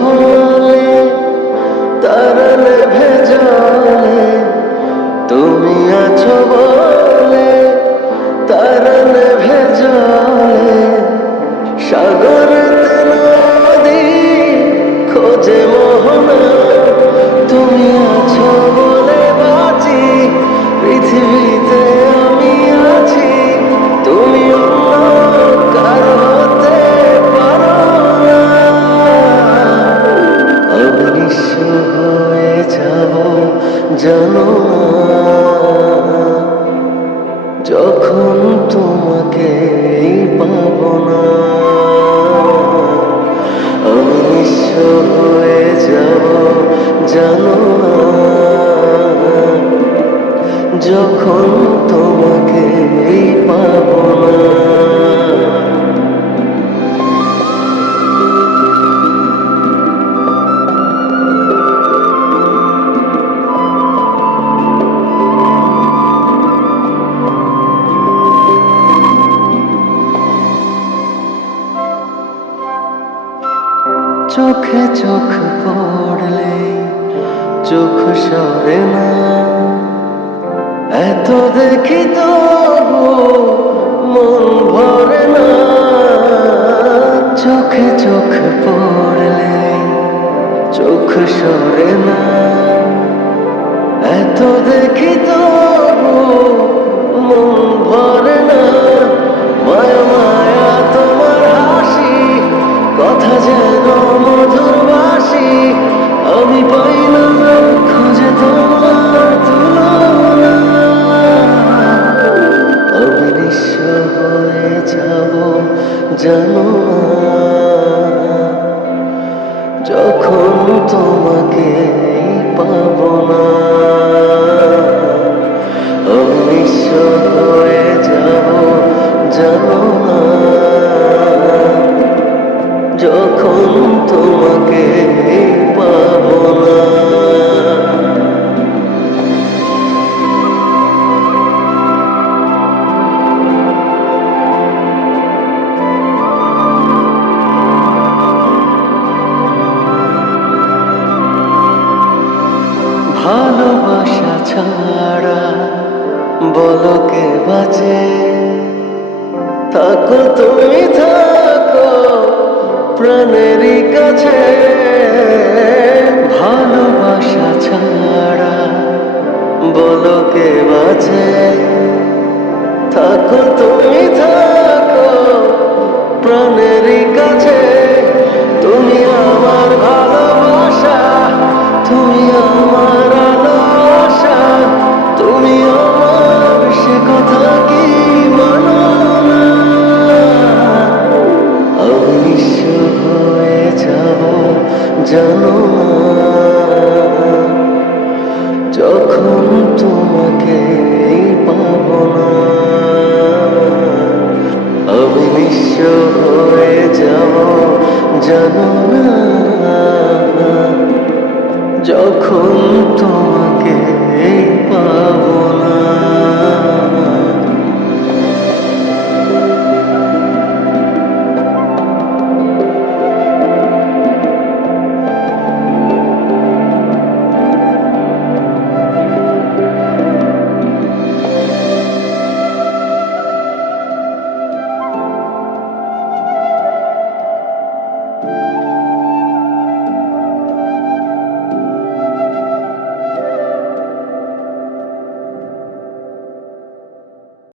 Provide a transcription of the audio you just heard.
বলে তারালে ভেজলে তুমি আছো বলে তারালে ভেজলে সাগরেতে নদী খোঁজে মোহনা তুমি আছো বলে বাঁচি পৃথিবীতে আমি আছি তুমি অন্য কারো হতে পারো না আমি নিঃস্ব হয়ে যাব জানো না যখন তোমাকে পাবো না আমি নিঃস্ব হয়ে যাব জানো না যখন তোমাকে পাবো না চোখে চোখ পড়লে চোখ সরে না এত দেখি তবু মন ভরে না চোখে চোখ পড়লে চোখ সরে না এত দেখি তবু মন ভরে না মায়া মায়া তোমার হাসি কথা যেন মধুর বাসি আমি পাই না খুঁজে তোমার তুলনা আমি নিঃস্ব হয়ে যাব জানো না যখন তোমাকে পাবো না আমি নিঃস্ব হয়ে যাব জানো না যখন তোমাকে পাবো না ভালোবাসা ছাড়া বলো কে বাঁচে থাকো তুমি থাকো প্রাণেরই কাছে ভালোবাসা ছাড়া বলো কে বাঁচে থাকো তুমি থাকো প্রাণেরই কাছে তুমি আমার ভালোবাসা তুমি আমার আলো আশা তুমি আমার সে কথা কি মানো না আমি নিঃস্ব হয়ে যাব জানো না যখন তোমাকে পাবো না আমি নিঃস্ব হয়ে যাব জানো না যখন তোমাকে